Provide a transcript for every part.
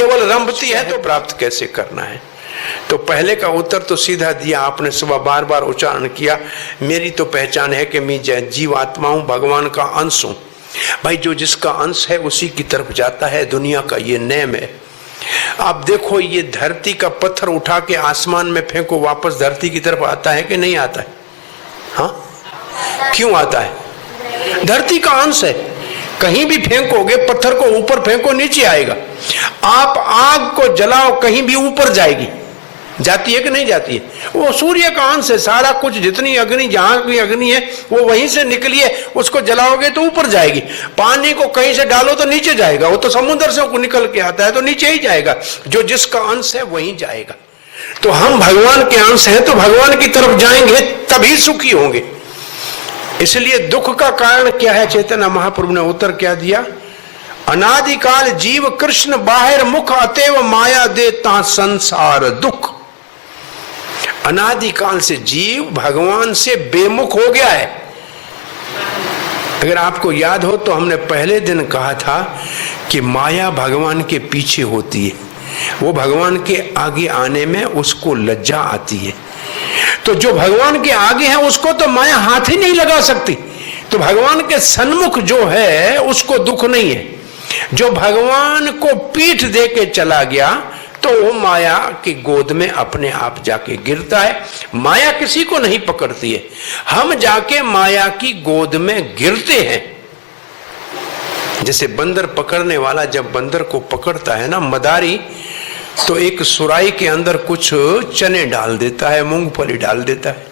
केवल रंभती है तो प्राप्त कैसे करना है? तो पहले का उत्तर तो सीधा दिया आपने, सुबह बार बार उच्चारण किया, मेरी तो पहचान है कि मैं जीवात्मा हूं, भगवान का अंश हूं। भाई जो जिसका अंश है उसी की तरफ जाता है, दुनिया का ये नेम है। आप देखो ये धरती का पत्थर उठा के आसमान में फेंको, वापस धरती की तरफ आता है कि नहीं आता है? हाँ, क्यों आता है? धरती का अंश है। कहीं भी फेंकोगे, पत्थर को ऊपर फेंको नीचे आएगा। आप आग को जलाओ, कहीं भी ऊपर जाएगी, जाती है कि नहीं जाती है? वो सूर्य का अंश है, सारा कुछ, जितनी अग्नि, जहां भी अग्नि है वो वहीं से निकली है, उसको जलाओगे तो ऊपर जाएगी। पानी को कहीं से डालो तो नीचे जाएगा, वो तो समुद्र से निकल के आता है तो नीचे ही जाएगा। जो जिसका अंश है वहीं जाएगा। तो हम भगवान के अंश हैं तो भगवान की तरफ जाएंगे तभी सुखी होंगे। इसलिए दुख का कारण क्या है? चैतन्य महाप्रभु ने उत्तर क्या दिया? अनादिकाल जीव कृष्ण बाहिर मुख अतएव माया देता संसार दुख। अनादिकाल से जीव भगवान से बेमुख हो गया है। अगर आपको याद हो तो हमने पहले दिन कहा था कि माया भगवान के पीछे होती है, वो भगवान के आगे आने में उसको लज्जा आती है। तो जो भगवान के आगे है उसको तो माया हाथ ही नहीं लगा सकती। तो भगवान के सन्मुख जो है उसको दुख नहीं है। जो भगवान को पीठ दे के चला गया तो वो माया की गोद में अपने आप जाके गिरता है। माया किसी को नहीं पकड़ती है, हम जाके माया की गोद में गिरते हैं। जैसे बंदर पकड़ने वाला जब बंदर को पकड़ता है ना मदारी, तो एक सुराही के अंदर कुछ चने डाल देता है, मूंगफली डाल देता है,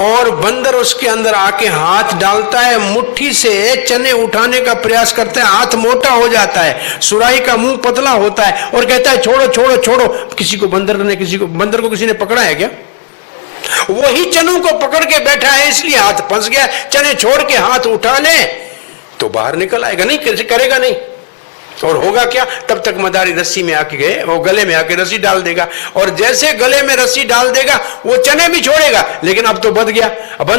और बंदर उसके अंदर आके हाथ डालता है, मुट्ठी से चने उठाने का प्रयास करता है, हाथ मोटा हो जाता है, सुराही का मुंह पतला होता है और कहता है छोड़ो छोड़ो छोड़ो। बंदर को किसी ने पकड़ा है क्या? वही चनों को पकड़ के बैठा है, इसलिए हाथ फंस गया। चने छोड़ के हाथ उठा ले तो बाहर निकल आएगा, नहीं करेगा नहीं। और होगा क्या? तब तक मदारी रस्सी में आके गए, वो गले में आके रस्सी डाल देगा, और जैसे गले में रस्सी डाल देगा वो चने भी छोड़ेगा, लेकिन अब तो बंध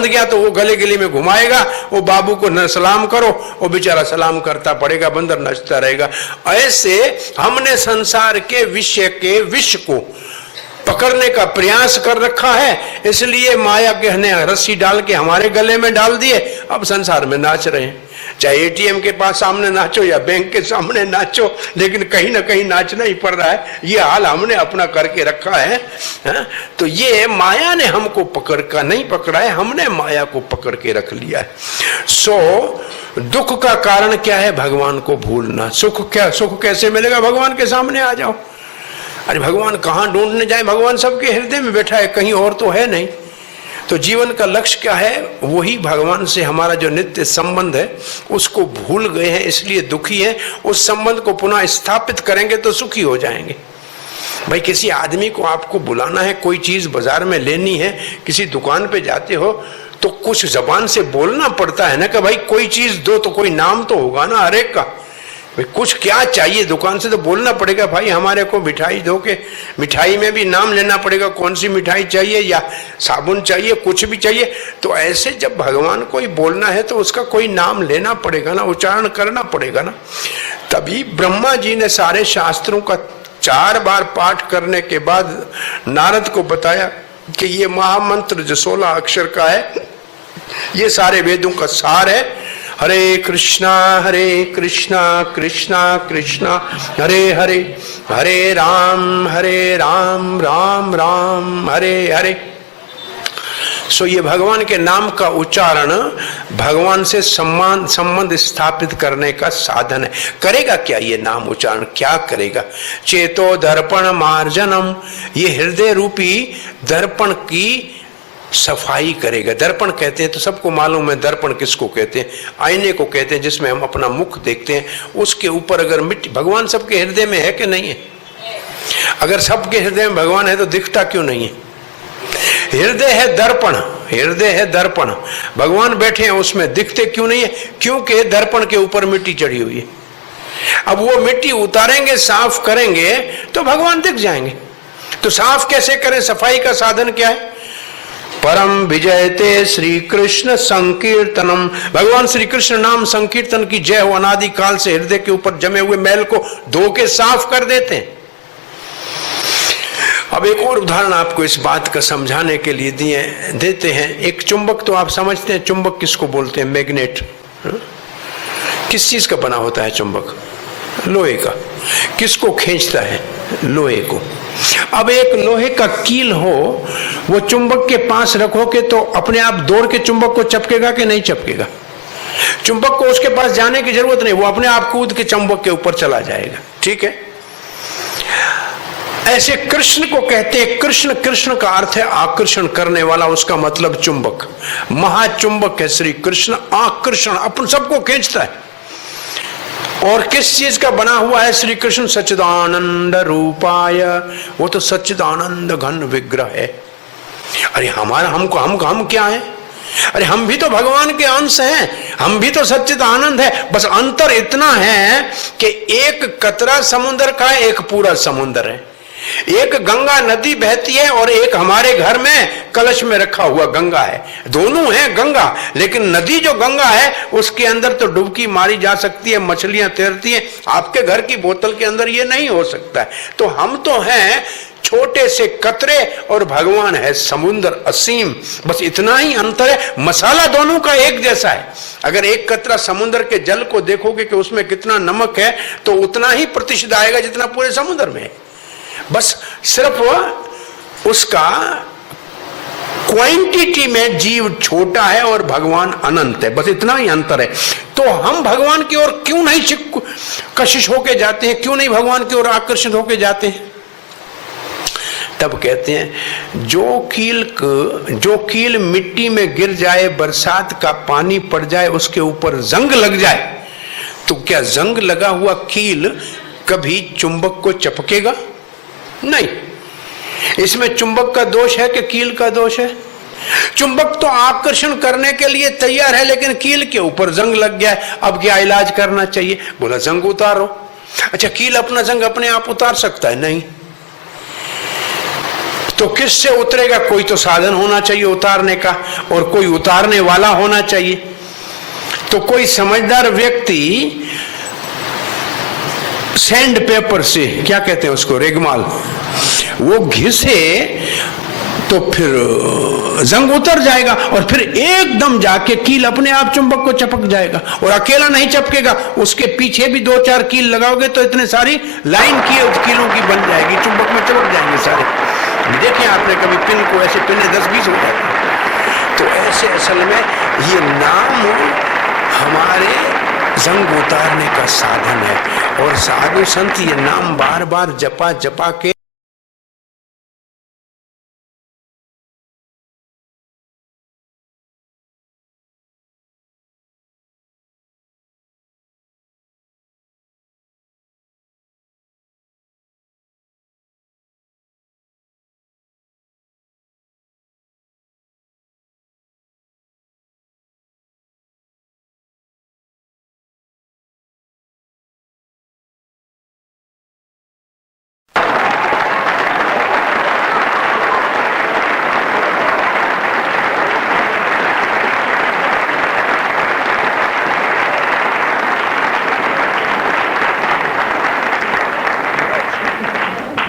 गया तो वो गले में घुमाएगा। वो बाबू को न सलाम करो, वो बेचारा सलाम करता पड़ेगा, बंदर नचता रहेगा। ऐसे हमने संसार के विष को पकड़ने का प्रयास कर रखा है, इसलिए माया के ने रस्सी डाल के हमारे गले में डाल दिए। अब संसार में नाच रहे हैं, चाहे एटीएम के पास सामने नाचो या बैंक के सामने नाचो, लेकिन कहीं ना कहीं नाचना ही पड़ रहा है। ये हाल हमने अपना करके रखा है। तो ये माया ने हमको पकड़ कर नहीं पकड़ा है, हमने माया को पकड़ के रख लिया है। दुख का कारण क्या है? भगवान को भूलना। सुख कैसे मिलेगा? भगवान के सामने आ जाओ। अरे भगवान कहाँ ढूंढने जाए? भगवान सबके हृदय में बैठा है, कहीं और तो है नहीं। तो जीवन का लक्ष्य क्या है? वही भगवान से हमारा जो नित्य संबंध है उसको भूल गए हैं, इसलिए दुखी है। उस संबंध को पुनः स्थापित करेंगे तो सुखी हो जाएंगे। भाई किसी आदमी को आपको बुलाना है, कोई चीज बाजार में लेनी है, किसी दुकान पे जाते हो तो कुछ जबान से बोलना पड़ता है ना कि भाई कोई चीज दो, तो कोई नाम तो होगा ना हर एक का। भाई कुछ क्या चाहिए, दुकान से तो बोलना पड़ेगा, भाई हमारे को मिठाई दो। के मिठाई में भी नाम लेना पड़ेगा, कौन सी मिठाई चाहिए या साबुन चाहिए, कुछ भी चाहिए। तो ऐसे जब भगवान को ही बोलना है तो उसका कोई नाम लेना पड़ेगा ना, उच्चारण करना पड़ेगा ना। तभी ब्रह्मा जी ने सारे शास्त्रों का 4 बार पाठ करने के बाद नारद को बताया कि ये महामंत्र जो 16 अक्षर का है, ये सारे वेदों का सार है। हरे कृष्णा कृष्णा कृष्णा हरे हरे, हरे राम राम राम हरे हरे। ये भगवान के नाम का उच्चारण भगवान से संबंध स्थापित करने का साधन है। करेगा क्या ये नाम उच्चारण? क्या करेगा? चेतो दर्पण मार्जनम, ये हृदय रूपी दर्पण की सफाई करेगा। दर्पण कहते हैं तो सबको मालूम है दर्पण किसको कहते हैं? आईने को कहते हैं, जिसमें हम अपना मुख देखते हैं। उसके ऊपर अगर मिट्टी, भगवान सबके हृदय में है कि नहीं है? अगर सबके हृदय में भगवान है तो दिखता क्यों नहीं है? हृदय है दर्पण, भगवान बैठे हैं उसमें, दिखते क्यों नहीं है? क्योंकि दर्पण के ऊपर मिट्टी चढ़ी हुई है। अब वो मिट्टी उतारेंगे, साफ करेंगे तो भगवान दिख जाएंगे। तो साफ कैसे करें? सफाई का साधन क्या है? परम विजयते श्री कृष्ण संकीर्तनम। भगवान श्री कृष्ण नाम संकीर्तन की जय हो। अनादि काल से हृदय के ऊपर जमे हुए मैल को धो के साफ कर देते हैं। अब एक और उदाहरण आपको इस बात का समझाने के लिए देते हैं। एक चुंबक, तो आप समझते हैं चुंबक किसको बोलते हैं? मैग्नेट। किस चीज का बना होता है चुंबक? लोहे का। किसको खींचता है? लोहे को। अब एक लोहे का कील हो, वो चुंबक के पास रखोगे तो अपने आप दौड़ के चुंबक को चपकेगा कि नहीं चपकेगा? चुंबक को उसके पास जाने की जरूरत नहीं, वो अपने आप कूद के चुंबक के ऊपर चला जाएगा। ठीक है, ऐसे कृष्ण को कहते हैं। कृष्ण, कृष्ण का अर्थ है आकर्षण करने वाला, उसका मतलब चुंबक। महाचुंबक है श्री कृष्ण। आकर्षण, अपन सबको खींचता है। और किस चीज का बना हुआ है श्री कृष्ण? सच्चिदानंद रूपाय। वो तो सच्चिदानंद घन विग्रह है। अरे हमारा हम क्या है? अरे हम भी तो भगवान के अंश हैं, हम भी तो सच्चिदानंद है। बस अंतर इतना है कि एक कतरा समुद्र का, एक पूरा समुद्र है। एक गंगा नदी बहती है और एक हमारे घर में कलश में रखा हुआ गंगा है। दोनों हैं गंगा, लेकिन नदी जो गंगा है उसके अंदर तो डुबकी मारी जा सकती है, मछलियां तैरती हैं। आपके घर की बोतल के अंदर ये नहीं हो सकता है। तो हम तो हैं छोटे से कतरे और भगवान है समुद्र असीम। बस इतना ही अंतर है। मसाला दोनों का एक जैसा है। अगर एक कतरा समुद्र के जल को देखोगे कि उसमें कितना नमक है, तो उतना ही प्रतिशत आएगा जितना पूरे समुद्र में है। बस सिर्फ उसका क्वांटिटी में जीव छोटा है और भगवान अनंत है, बस इतना ही अंतर है। तो हम भगवान की ओर क्यों नहीं कशिश होके जाते हैं? क्यों नहीं भगवान की ओर आकर्षित होके जाते हैं? तब कहते हैं जो कील मिट्टी में गिर जाए, बरसात का पानी पड़ जाए, उसके ऊपर जंग लग जाए, तो क्या जंग लगा हुआ कील कभी चुंबक को चपकेगा? नहीं। इसमें चुंबक का दोष है कि कील का दोष है? चुंबक तो आकर्षण करने के लिए तैयार है, लेकिन कील के ऊपर जंग लग गया है। अब क्या इलाज करना चाहिए? बोला जंग उतारो। अच्छा, कील अपना जंग अपने आप उतार सकता है? नहीं। तो किससे उतरेगा? कोई तो साधन होना चाहिए उतारने का, और कोई उतारने वाला होना चाहिए। तो कोई समझदार व्यक्ति सैंड पेपर से, क्या कहते हैं उसको, रेगमाल, वो घिसे तो फिर जंग उतर जाएगा, और फिर एकदम जाके कील अपने आप चुंबक को चपक जाएगा। और अकेला नहीं चपकेगा, उसके पीछे भी 2-4 कील लगाओगे तो इतने सारी लाइन कीलों की बन जाएगी, चुंबक में चपक जाएंगे सारे। देखिए आपने कभी पिन को ऐसे पिने 10-20 हो जाते। तो ऐसे असल में ये नाम हमारे जंग उतारने का साधन है। और साधु संत ये नाम बार बार जपा के